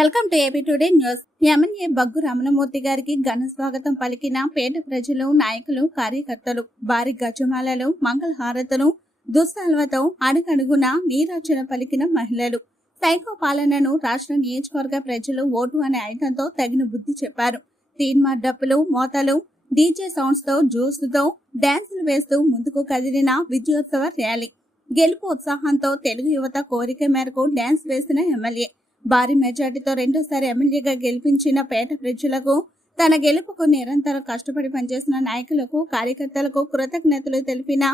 Welcome to AP today news. MLA Baggu Ramanamurthy గారికి ఘన స్వాగతం పలికిన పేద ప్రజలు నాయకులు కార్యకర్తలు భారీ గజమాలలు మంగళ హారతలు దుస్సాల్వతో అడుగడుగున నీరాజన పలికిన మహిళలు. సైకో పాలనను రాష్ట్ర నియోజకవర్గ ప్రజలు ఓటు అనే ఐటంతో తగిన బుద్ధి చెప్పారు. తీన్మార్ డప్పులు మోతలు డీజే సౌండ్స్తో జ్యూస్తో డాన్సులు వేస్తూ ముందుకు కదిలిన విజయోత్సవ ర్యాలీ. గెలుపు ఉత్సాహంతో తెలుగు యువత కోరిక మేరకు డాన్స్ వేసిన ఎమ్మెల్యే. భారీ మెజార్టీతో రెండోసారి ఎమ్మెల్యేగా గెలిపించిన పేట ప్రజలకు తన గెలుపుకు నిరంతరం కష్టపడి పనిచేసిన నాయకులకు కార్యకర్తలకు కృతజ్ఞతలు తెలిపిన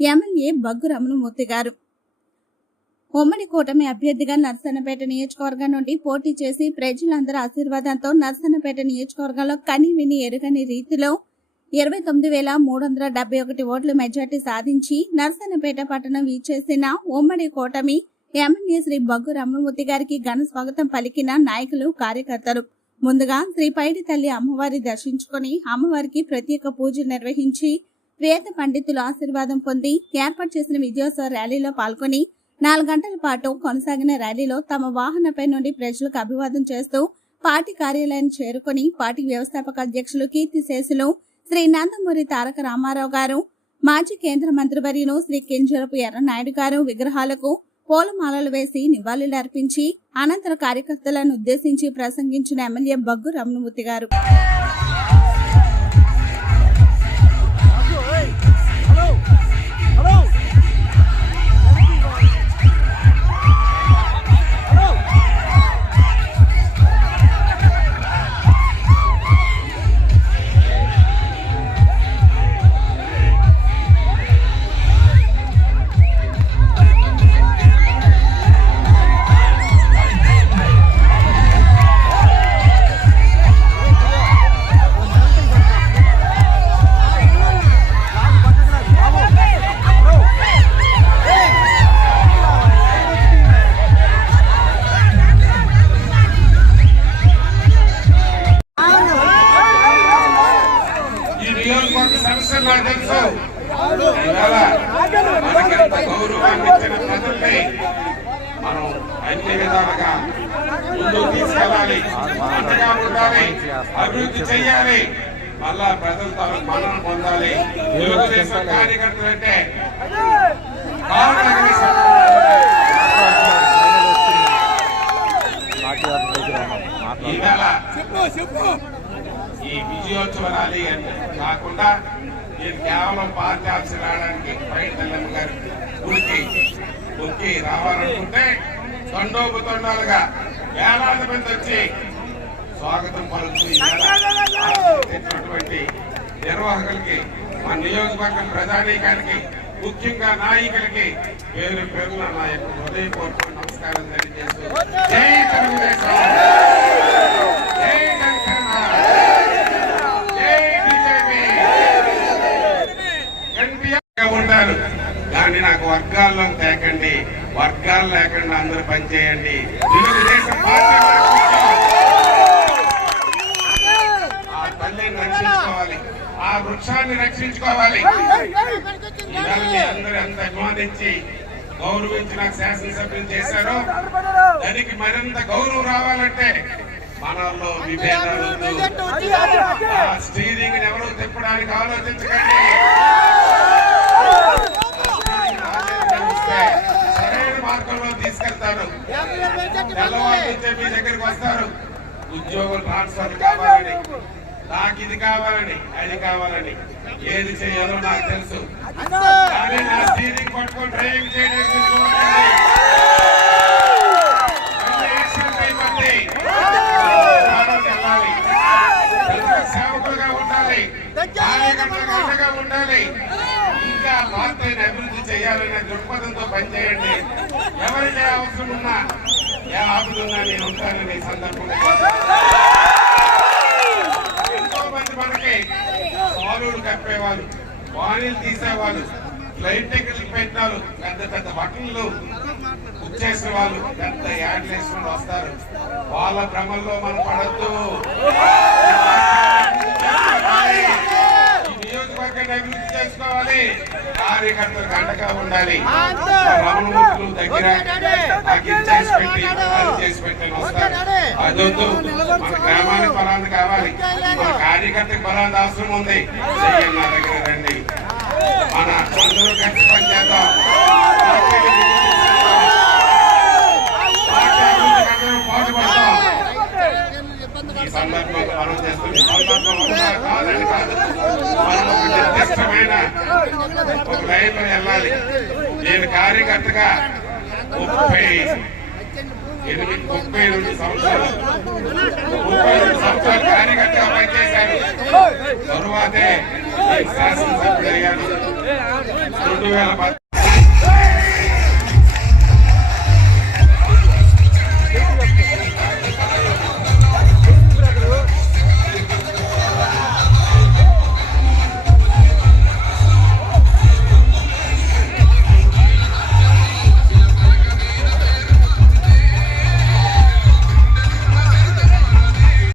ఎమ్మెల్యే బగ్గు రమణమూర్తి గారు. ఉమ్మడి కూటమి అభ్యర్థిగా నర్సన్నపేట నియోజకవర్గం నుండి పోటీ చేసి ప్రజలందరి ఆశీర్వాదంతో నర్సన్నపేట నియోజకవర్గంలో కని విని ఎరుగని రీతిలో ఇరవై తొమ్మిది వేల మూడు వందల డెబ్బై ఒకటి ఓట్ల మెజార్టీ సాధించి నర్సన్నపేట పట్టణం ఇచ్చేసిన ఉమ్మడి కూటమి ఎమ్మెల్యే శ్రీ బగ్గు రమణమూర్తి గారికి ఘన స్వాగతం పలికిన నాయకులు కార్యకర్తలు. ముందుగా శ్రీ పైడి తల్లి అమ్మవారి దర్శించుకొని అమ్మవారికి ప్రత్యేక పూజలు నిర్వహించి వేద పండితుల ఆశీర్వాదం పొంది ఏర్పాటు చేసిన విజయోత్సవ ర్యాలీలో పాల్గొని నాలుగు గంటల పాటు కొనసాగిన ర్యాలీలో తమ వాహనపై నుండి ప్రజలకు అభివాదం చేస్తూ పార్టీ కార్యాలయాన్ని చేరుకొని పార్టీ వ్యవస్థాపక అధ్యక్షులు కీర్తి శేషులు శ్రీ నందమూరి తారక రామారావు గారు మాజీ కేంద్ర మంత్రివర్యులు శ్రీ కింజరపు ఎర్రనాయుడు గారు విగ్రహాలకు పూలమాలలు వేసి నివాళులర్పించి అనంతర కార్యకర్తలను ఉద్దేశించి ప్రసంగించిన ఎమ్మెల్యే బగ్గు రమణమూర్తి గారు. మనకెంత గౌరవాన్ని ఇచ్చిన ప్రజల్ని మనం అన్ని విధాలుగా ముందుకు తీసుకెళ్ళాలి అంతగా ఉండాలి అభివృద్ధి చేయాలి మళ్ళా ప్రజల తమ మనం పొందాలి తెలుగుదేశం కార్యకర్తలు అంటే ఈ విజయోత్సవ ర్యాలీ కాకుండా నేను కేవలం పార్టీ ఆఫీస్ రావడానికి బయట తెల్లమ్మ గారి? గుడికి గుడికి రావాలనుకుంటే తండోపు తండాలుగా వేలాది మంది వచ్చి స్వాగతం పలుకుతూ ఈ నిర్వాహకులకి మా నియోజకవర్గం ప్రధానికానికి ముఖ్యంగా నాయకులకి పేరు పేరున నా యొక్క హృదయపూర్వక నమస్కారం తెలియజేస్తూ జై తెలుగుదేశం జై జనసేన జై బీజేపీ ఎన్టీఆర్గా ఉంటారు కానీ నాకు వర్గాల్లో తేకండి. వర్గాలు లేకుండా అందరూ పనిచేయండి తెలుగుదేశం పార్టీ ఆ తల్లిని రక్షించుకోవాలి. ఆ వృక్షాన్ని రక్షించుకోవాలి. అందరూ ఎంత అభిమానించి గౌరవించి నాకు శాసనసభ్యులు చేశారో దానికి మరింత గౌరవం రావాలంటే మనలో విభేదాలు ఆ స్టీరింగ్ ఎవరు తిప్పడానికి ఆలోచించకండి. తీసుకెళ్తారు. తెల్లవారు నుంచే మీ దగ్గరికి వస్తారు. ఉద్యోగం ట్రాన్స్ఫర్ కావాలని. నాకు ఇది కావాలని అది కావాలని. ఏది చేయాలో నాకు తెలుసు. కానీ నా స్టీరింగ్ పట్టుకొని డ్రైవింగ్ సేవకులుగా ఉండాలి. అండగా ఉండాలి. ఇంకా పార్టీని అభివృద్ధి చేయాలనే దృక్పథంతో పనిచేయండి. ఎవరికి ఏ అవసరం ఉన్నా ఏ ఆపద ఉన్నా నేను ఉంటానని సందర్భంగా ఎంతో మంది మనకి సాలుడు కప్పేవాళ్ళు వాణిలు తీసేవాళ్ళు ఫ్లైట్ టికెట్లు పెట్టినారు. పెద్ద పెద్ద బట్టలు వచ్చేసిన వాళ్ళు పెద్ద యాడ్లు వేసుకుని వస్తారు. వాళ్ళ భ్రమల్లో మనం పడద్దు. అభివృద్ధి చేసుకోవాలి కార్యకర్తలకు అండగా ఉండాలి రమణమూర్తులు దగ్గర చేసి పెట్టి చేసి పెట్టని వస్తారు. అదొద్దు మన గ్రామానికి బలాన్ని కావాలి. మన కార్యకర్తకి బలాన్ని అవసరం ఉంది. చెయ్యండి నా దగ్గర రండి. మన అందరూ కలిసి పనిచేద్దాం. ఈ సందర్భంగా మనం చేస్తున్న సందర్భం కాదు. మనం నిర్దిష్టమైన ఒక లైన్ వెళ్ళాలి. నేను కార్యకర్తగా ముప్పై ఎనిమిది ముప్పై రెండు సంవత్సరాలు ముప్పై రెండు సంవత్సరాలు కార్యకర్తగా పనిచేశాను. తరువాతే శాసనసభ్యుడు అయ్యాను రెండు వేల